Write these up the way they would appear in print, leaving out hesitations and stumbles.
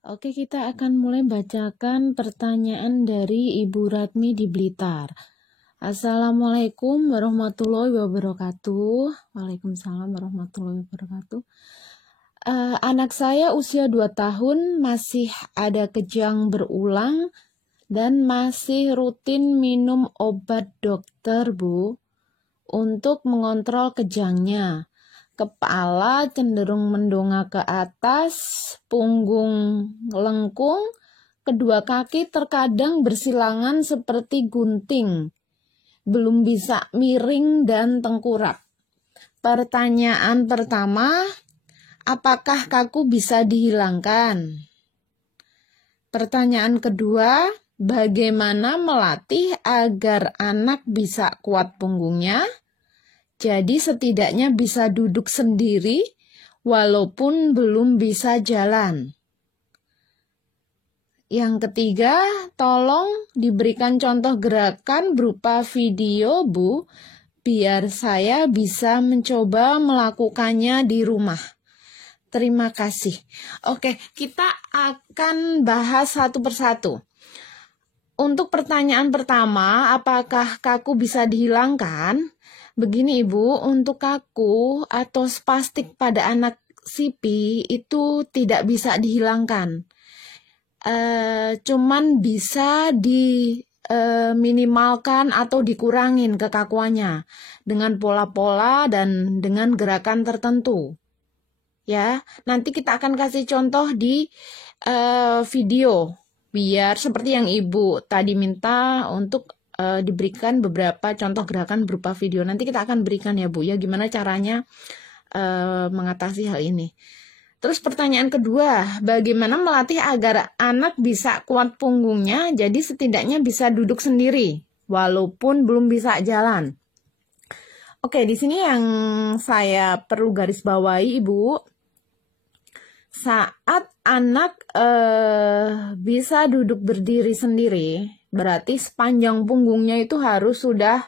Oke, kita akan mulai bacakan pertanyaan dari Ibu Ratmi di Blitar. Assalamualaikum warahmatullahi wabarakatuh. Waalaikumsalam warahmatullahi wabarakatuh. Anak saya usia 2 tahun, masih ada kejang berulang dan masih rutin minum obat dokter, Bu, untuk mengontrol kejangnya. Kepala cenderung mendongak ke atas, punggung lengkung, kedua kaki terkadang bersilangan seperti gunting, belum bisa miring dan tengkurap. Pertanyaan pertama, apakah kaku bisa dihilangkan? Pertanyaan kedua, bagaimana melatih agar anak bisa kuat punggungnya? Jadi setidaknya bisa duduk sendiri walaupun belum bisa jalan. Yang ketiga, tolong diberikan contoh gerakan berupa video, Bu, biar saya bisa mencoba melakukannya di rumah. Terima kasih. Oke, kita akan bahas satu persatu. Untuk pertanyaan pertama, apakah kaku bisa dihilangkan? Begini Ibu, untuk kaku atau spastik pada anak sipi itu tidak bisa dihilangkan. Cuman bisa diminimalkan atau dikurangin kekakuannya dengan pola-pola dan dengan gerakan tertentu. Ya, nanti kita akan kasih contoh di video, biar seperti yang Ibu tadi minta untuk diberikan beberapa contoh gerakan berupa video. Nanti kita akan berikan ya Bu, ya gimana caranya mengatasi hal ini. Terus pertanyaan kedua, bagaimana melatih agar anak bisa kuat punggungnya, jadi setidaknya bisa duduk sendiri, walaupun belum bisa jalan. Oke, di sini yang saya perlu garis bawahi Ibu, saat anak bisa duduk berdiri sendiri, berarti sepanjang punggungnya itu harus sudah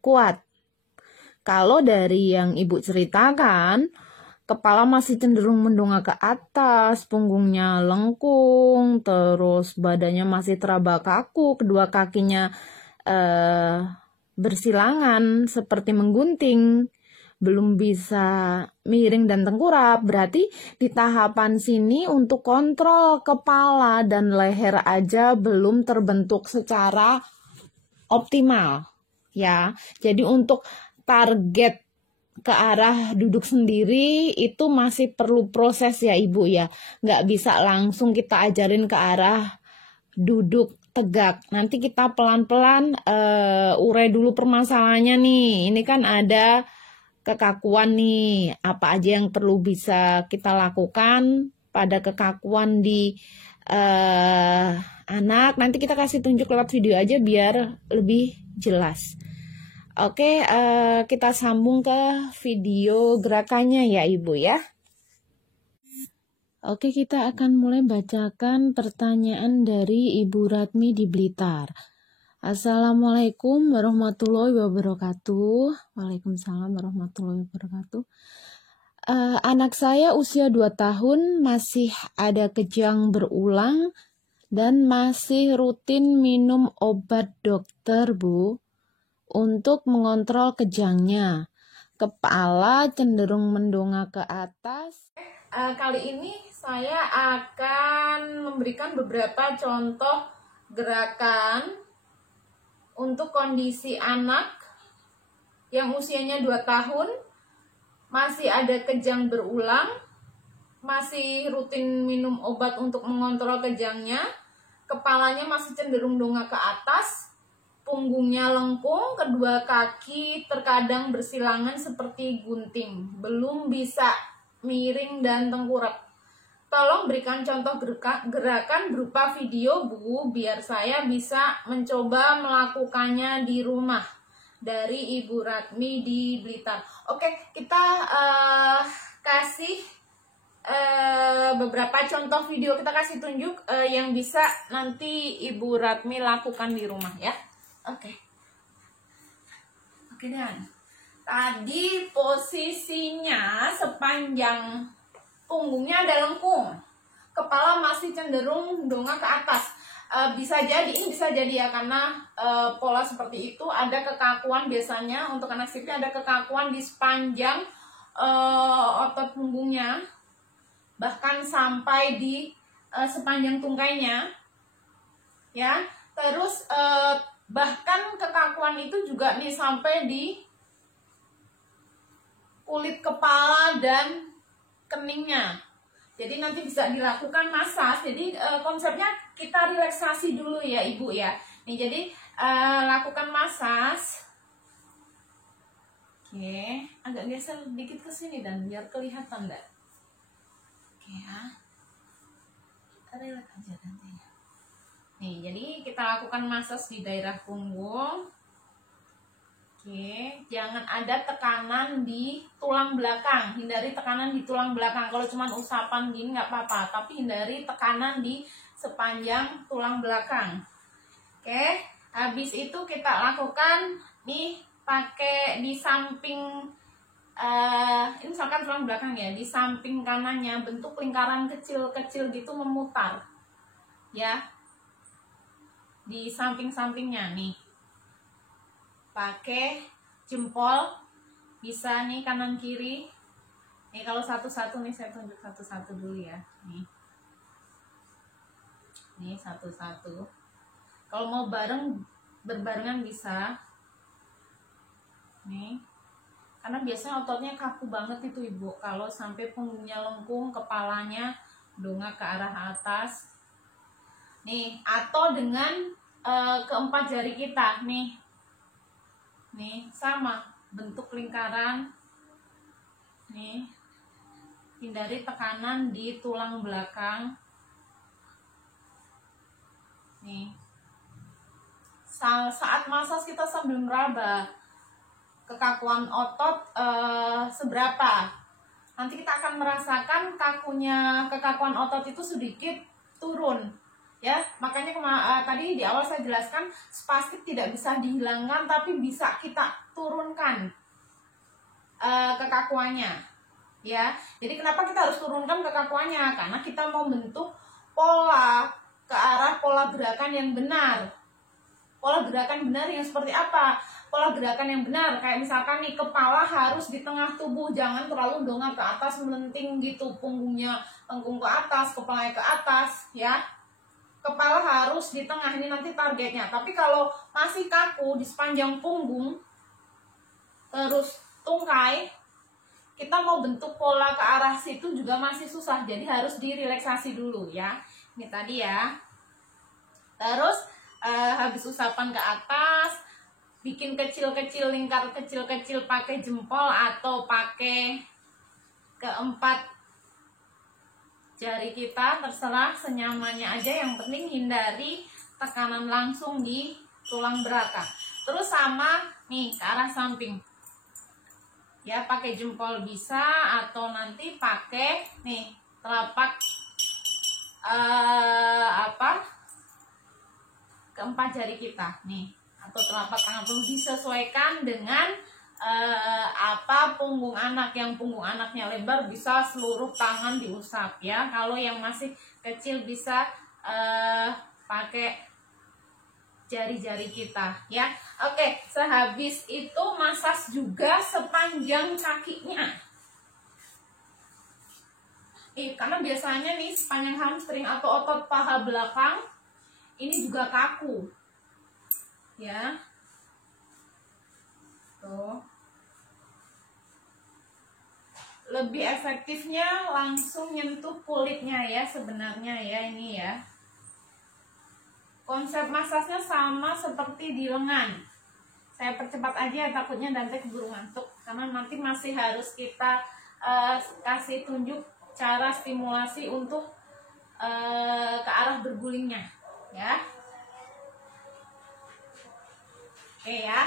kuat. Kalau dari yang Ibu ceritakan, kepala masih cenderung mendongak ke atas, punggungnya lengkung, terus badannya masih teraba kaku, kedua kakinya bersilangan seperti menggunting, belum bisa miring dan tengkurap, berarti di tahapan sini untuk kontrol kepala dan leher aja belum terbentuk secara optimal, ya. Jadi untuk target ke arah duduk sendiri itu masih perlu proses ya Ibu ya, nggak bisa langsung kita ajarin ke arah duduk tegak. Nanti kita pelan-pelan urai dulu permasalahannya nih. Ini kan ada kekakuan nih, apa aja yang perlu bisa kita lakukan pada kekakuan di anak. Nanti kita kasih tunjuk lewat video aja biar lebih jelas. Oke, kita sambung ke video gerakannya ya Ibu ya. Oke, kita akan mulai bacakan pertanyaan dari Ibu Ratmi di Blitar. Assalamualaikum warahmatullahi wabarakatuh. Waalaikumsalam warahmatullahi wabarakatuh. Anak saya usia 2 tahun, masih ada kejang berulang dan masih rutin minum obat dokter, Bu, untuk mengontrol kejangnya. Kepala cenderung mendongak ke atas. Kali ini saya akan memberikan beberapa contoh gerakan untuk kondisi anak yang usianya 2 tahun, masih ada kejang berulang, masih rutin minum obat untuk mengontrol kejangnya, kepalanya masih cenderung dongak ke atas, punggungnya lengkung, kedua kaki terkadang bersilangan seperti gunting, belum bisa miring dan tengkurap. Tolong berikan contoh gerakan berupa video Bu, biar saya bisa mencoba melakukannya di rumah. Dari Ibu Ratmi di Blitar. Oke, kita kasih beberapa contoh video, kita kasih tunjuk yang bisa nanti Ibu Ratmi lakukan di rumah ya. Oke dan tadi posisinya sepanjang punggungnya ada lengkung, kepala masih cenderung dongak ke atas. Bisa jadi, ini bisa jadi ya, karena pola seperti itu ada kekakuan biasanya untuk anak CP, ada kekakuan di sepanjang otot punggungnya, bahkan sampai di sepanjang tungkainya, ya. Terus bahkan kekakuan itu juga nih sampai di kulit kepala dan keningnya. Jadi nanti bisa dilakukan masas. Jadi konsepnya kita relaksasi dulu ya Ibu ya. Nih jadi lakukan masas. Oke, agak geser dikit ke sini dan biar kelihatan enggak. Oke ya. Kita relax aja nantinya. Nih, jadi kita lakukan masas di daerah punggung. Oke, jangan ada tekanan di tulang belakang. Hindari tekanan di tulang belakang. Kalau cuma usapan gini nggak apa-apa, tapi hindari tekanan di sepanjang tulang belakang. Oke, habis itu kita lakukan nih pakai di samping ini misalkan tulang belakang ya, di samping kanannya bentuk lingkaran kecil-kecil gitu memutar. Ya. Di samping-sampingnya nih. Pakai jempol, bisa nih kanan kiri. Nih kalau satu-satu nih saya tunjuk satu-satu dulu ya. Nih satu-satu. Kalau mau berbarengan bisa. Nih. Karena biasanya ototnya kaku banget itu Ibu. Kalau sampai punggungnya lengkung, kepalanya dongak ke arah atas. Nih, atau dengan keempat jari kita nih. Nih, sama bentuk lingkaran. Nih. Hindari tekanan di tulang belakang. Nih. Saat masas kita sambil meraba kekakuan otot seberapa. Nanti kita akan merasakan kekakuan otot itu sedikit turun. Ya, makanya tadi di awal saya jelaskan spastik tidak bisa dihilangkan, tapi bisa kita turunkan kekakuannya. Ya, jadi kenapa kita harus turunkan kekakuannya? Karena kita mau bentuk pola ke arah pola gerakan yang benar. Pola gerakan benar yang seperti apa? Pola gerakan yang benar kayak misalkan nih, kepala harus di tengah tubuh, jangan terlalu dongak ke atas melenting gitu, punggungnya lengkung ke atas, kepalanya ke atas, ya. Kepala harus di tengah, ini nanti targetnya. Tapi kalau masih kaku di sepanjang punggung, terus tungkai, kita mau bentuk pola ke arah situ juga masih susah. Jadi harus direlaksasi dulu ya. Ini tadi ya. Terus habis usapan ke atas, bikin kecil-kecil, lingkar kecil-kecil pakai jempol atau pakai keempat jari kita, terserah senyamannya aja, yang penting hindari tekanan langsung di tulang belakang. Terus sama nih ke arah samping. Ya, pakai jempol bisa atau nanti pakai nih telapak keempat jari kita nih, atau telapak tangan, perlu disesuaikan dengan punggung anak. Yang punggung anaknya lebar bisa seluruh tangan diusap ya. Kalau yang masih kecil bisa pakai jari-jari kita ya. Oke, sehabis itu masas juga sepanjang kakinya. Karena biasanya nih sepanjang hamstring atau otot paha belakang ini juga kaku ya. Tuh. Lebih efektifnya langsung nyentuh kulitnya ya sebenarnya ya, ini ya. Konsep masasnya sama seperti di lengan. Saya percepat aja ya, takutnya Dante keburu ngantuk, karena nanti masih harus kita kasih tunjuk cara stimulasi untuk ke arah bergulingnya ya. Oke ya.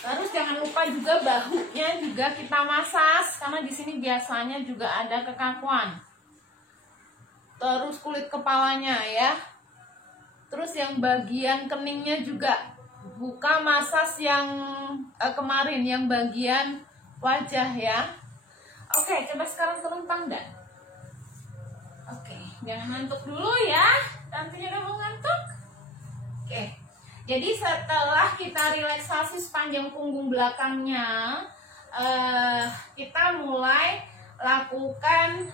Terus jangan lupa juga bahunya juga kita masas, karena di sini biasanya juga ada kekakuan. Terus kulit kepalanya ya. Terus yang bagian keningnya juga buka masas yang kemarin, yang bagian wajah ya. Oke, coba sekarang turun tangga. jangan ngantuk dulu ya. Tantunya udah mau ngantuk. Oke. Jadi setelah kita relaksasi sepanjang punggung belakangnya, kita mulai lakukan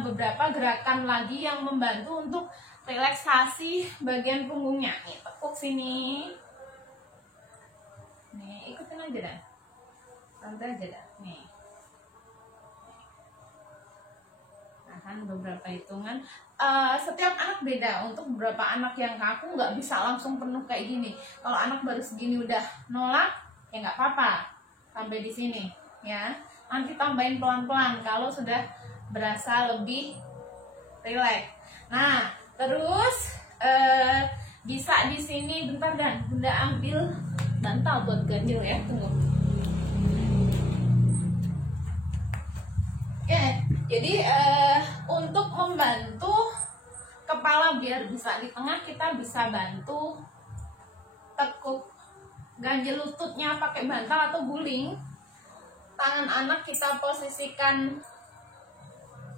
beberapa gerakan lagi yang membantu untuk relaksasi bagian punggungnya. Nih, tekuk sini. Nih, ikutin aja dah. Santai aja dah. Nih. Tahan beberapa hitungan. Setiap anak beda. Untuk beberapa anak yang kaku nggak bisa langsung penuh kayak gini. Kalau anak baru segini udah nolak, ya nggak apa-apa. Sampai di sini, ya. Nanti tambahin pelan-pelan kalau sudah berasa lebih rileks. Nah, terus bisa di sini bentar dan Bunda ambil bantal buat ganjil ya. Tunggu. Oke, jadi untuk membantu kepala biar bisa di tengah, kita bisa bantu tekuk ganjil lututnya pakai bantal atau guling. Tangan anak kita posisikan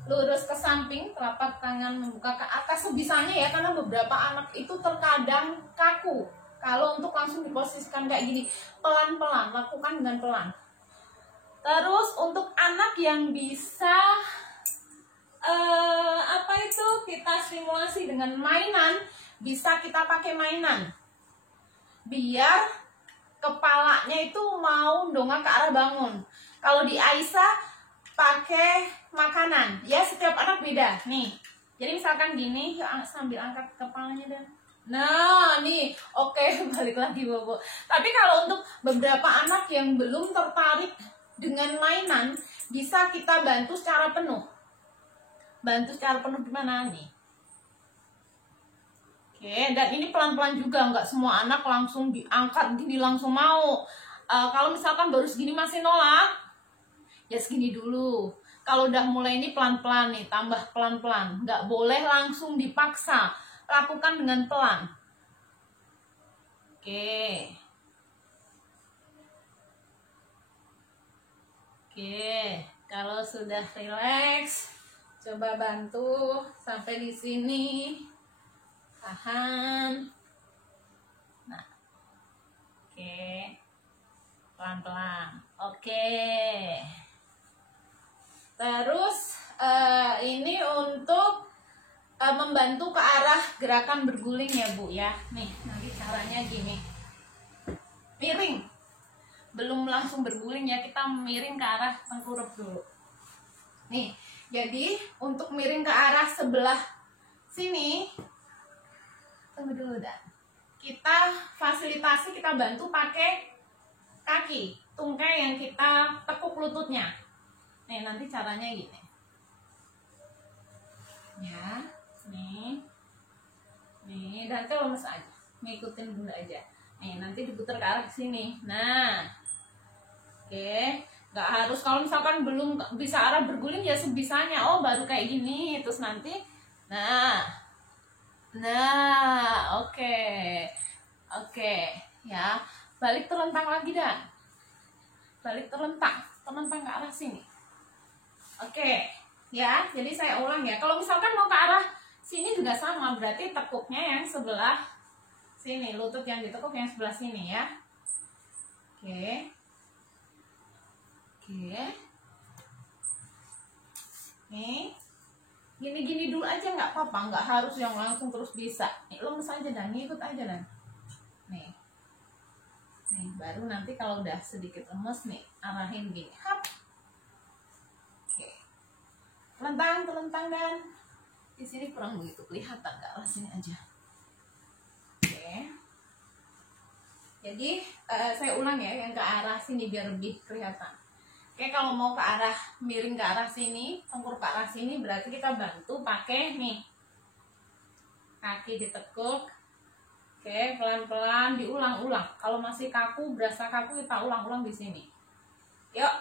lurus ke samping, telapak tangan membuka ke atas sebisanya ya, karena beberapa anak itu terkadang kaku. Kalau untuk langsung diposisikan kayak gini, pelan-pelan, lakukan dengan pelan. Terus untuk anak yang bisa kita stimulasi dengan mainan, bisa kita pakai mainan biar kepalanya itu mau dongak ke arah bangun. Kalau di Aisyah pakai makanan, ya setiap anak beda nih. Jadi misalkan gini, sambil angkat kepalanya dan nah nih, oke, balik lagi Bobo. Tapi kalau untuk beberapa anak yang belum tertarik dengan mainan, bisa kita bantu secara penuh. Bantu secara penuh gimana nih? Oke, dan ini pelan-pelan juga, nggak semua anak langsung diangkat gini langsung mau. Kalau misalkan baru segini masih nolak, ya segini dulu. Kalau udah mulai ini pelan-pelan nih, tambah pelan-pelan. Nggak boleh langsung dipaksa, lakukan dengan pelan. Oke. Oke, kalau sudah rileks, coba bantu sampai di sini. Tahan. Nah. Oke. Pelan-pelan. Oke. Terus ini untuk membantu ke arah gerakan berguling ya Bu ya. Nih, nanti caranya gini. Miring. Belum langsung berguling ya, kita miring ke arah tengkurap dulu. Nih, jadi untuk miring ke arah sebelah sini, tunggu dulu dah. Kita fasilitasi, kita bantu pakai kaki, tungkai yang kita tekuk lututnya. Nih, nanti caranya gini. Ya, nih. Nih, dan lemes aja. Ngikutin Bunda aja. Nih, nanti diputar ke arah sini. Nah. Oke, nggak harus kalau misalkan belum bisa arah berguling ya sebisanya. Oh, baru kayak gini, terus nanti nah, oke, ya, balik terlentang lagi dan balik terlentang ke arah sini. Oke, ya, jadi saya ulang ya. Kalau misalkan mau ke arah sini juga sama, berarti tekuknya yang sebelah sini, lutut yang ditekuk yang sebelah sini ya. Oke. Nih, gini-gini dulu aja nggak apa-apa, nggak harus yang langsung terus bisa. Nih, lemes aja dan ngikut aja dan. Nih, baru nanti kalau udah sedikit lemes nih, arahin gini, hap. Oke, telentang dan di sini kurang begitu kelihatan, nggak lah sini aja. Oke, jadi saya ulang ya yang ke arah sini biar lebih kelihatan. Oke, kalau mau ke arah miring ke arah sini, tengkur ke arah sini, berarti kita bantu pakai nih kaki ditekuk. Oke, pelan-pelan diulang-ulang. Kalau masih kaku, berasa kaku, kita ulang-ulang di sini. Yuk,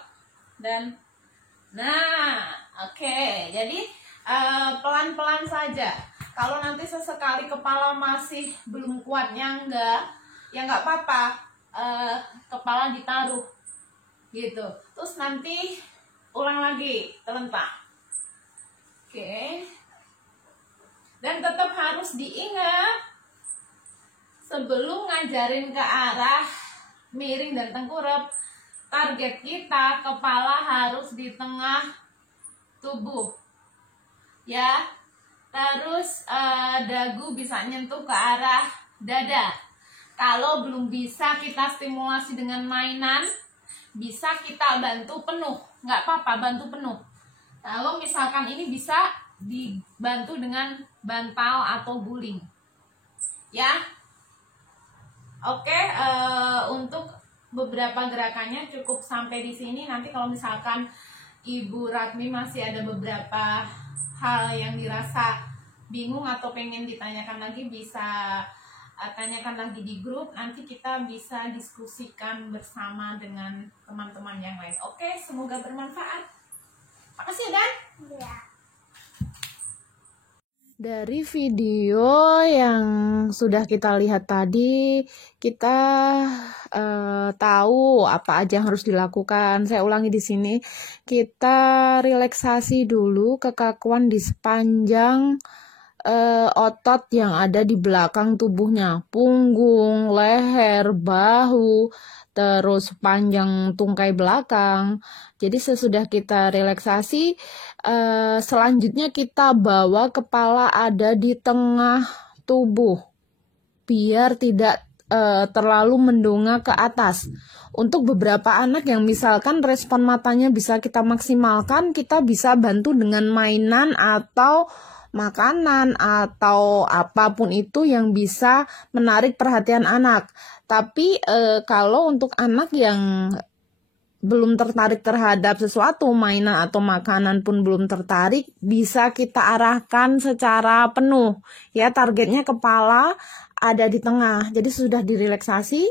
dan nah, oke. Jadi pelan-pelan saja. Kalau nanti sesekali kepala masih belum kuatnya ya nggak apa-apa. Kepala ditaruh. Gitu, terus nanti ulang lagi terlentang. Oke. harus diingat sebelum ngajarin ke arah miring dan tengkurap, target kita kepala harus di tengah tubuh ya. Terus dagu bisa nyentuh ke arah dada. Kalau belum bisa kita stimulasi dengan mainan, bisa kita bantu penuh, nggak apa-apa, bantu penuh. Kalau misalkan ini bisa dibantu dengan bantal atau guling ya. Oke, untuk beberapa gerakannya cukup sampai di sini. Nanti kalau misalkan Ibu Ratmi masih ada beberapa hal yang dirasa bingung atau pengen ditanyakan lagi, bisa tanyakan lagi di grup. Nanti kita bisa diskusikan bersama dengan teman-teman yang lain. Oke, semoga bermanfaat. Makasih ya, Dan. Iya. Dari video yang sudah kita lihat tadi, kita tahu apa aja yang harus dilakukan. Saya ulangi di sini, kita relaksasi dulu kekakuan di sepanjang otot yang ada di belakang tubuhnya, punggung, leher, bahu, terus panjang tungkai belakang. Jadi sesudah kita relaksasi, selanjutnya kita bawa kepala ada di tengah tubuh biar tidak terlalu mendongak ke atas. Untuk beberapa anak yang misalkan respon matanya bisa kita maksimalkan, kita bisa bantu dengan mainan atau makanan atau apapun itu yang bisa menarik perhatian anak. Tapi kalau untuk anak yang belum tertarik terhadap sesuatu, mainan atau makanan pun belum tertarik, bisa kita arahkan secara penuh ya. Targetnya kepala ada di tengah. Jadi sudah direlaksasi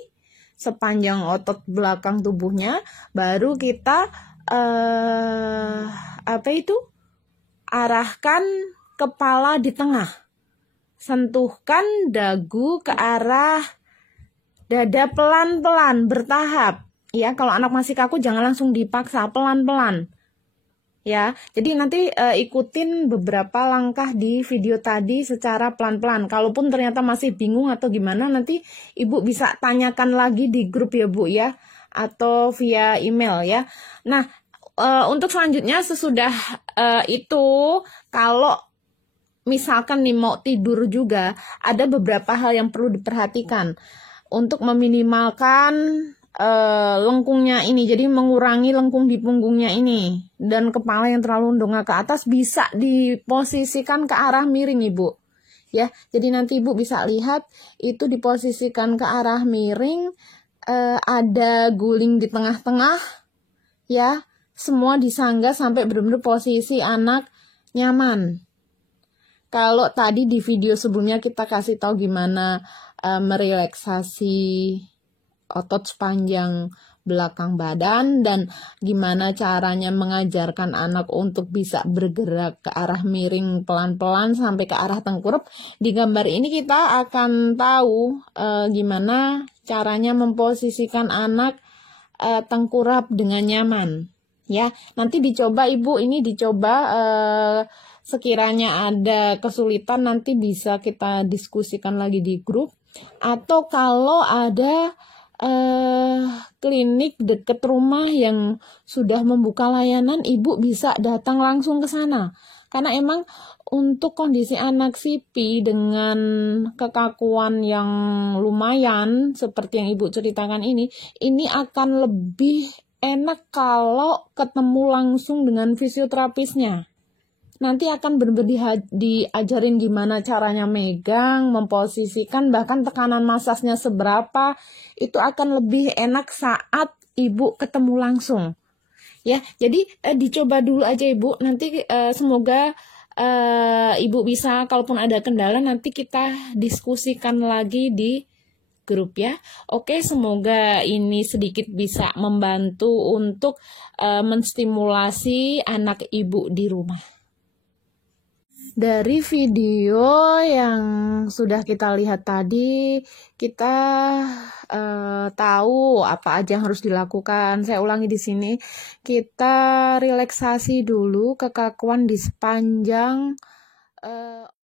sepanjang otot belakang tubuhnya, baru kita arahkan kepala di tengah. Sentuhkan dagu ke arah dada pelan-pelan, bertahap. Ya, kalau anak masih kaku jangan langsung dipaksa, pelan-pelan. Ya, jadi nanti ikutin beberapa langkah di video tadi secara pelan-pelan. Kalaupun ternyata masih bingung atau gimana, nanti Ibu bisa tanyakan lagi di grup ya Bu ya, atau via email ya. Nah, untuk selanjutnya sesudah itu, kalau misalkan nih mau tidur juga, ada beberapa hal yang perlu diperhatikan untuk meminimalkan lengkungnya ini. Jadi mengurangi lengkung di punggungnya ini, dan kepala yang terlalu mendongak ke atas bisa diposisikan ke arah miring Ibu ya. Jadi nanti Ibu bisa lihat itu diposisikan ke arah miring, ada guling di tengah-tengah ya. Semua disanggah sampai benar-benar posisi anak nyaman. Kalau tadi di video sebelumnya kita kasih tahu gimana merelaksasi otot sepanjang belakang badan dan gimana caranya mengajarkan anak untuk bisa bergerak ke arah miring pelan-pelan sampai ke arah tengkurap. Di gambar ini kita akan tahu gimana caranya memposisikan anak tengkurap dengan nyaman. Ya, nanti dicoba Ibu, ini dicoba, sekiranya ada kesulitan nanti bisa kita diskusikan lagi di grup, atau kalau ada klinik deket rumah yang sudah membuka layanan, Ibu bisa datang langsung ke sana. Karena emang untuk kondisi anak CP dengan kekakuan yang lumayan seperti yang Ibu ceritakan ini akan lebih enak kalau ketemu langsung dengan fisioterapisnya. Nanti akan benar-benar diajarin gimana caranya megang, memposisikan, bahkan tekanan masasnya seberapa. Itu akan lebih enak saat Ibu ketemu langsung. Ya, jadi dicoba dulu aja Ibu. Nanti semoga Ibu bisa, kalaupun ada kendala nanti kita diskusikan lagi di grup ya. Oke, semoga ini sedikit bisa membantu untuk menstimulasi anak Ibu di rumah. Dari video yang sudah kita lihat tadi, kita tahu apa aja yang harus dilakukan. Saya ulangi di sini, kita relaksasi dulu kekakuan di sepanjang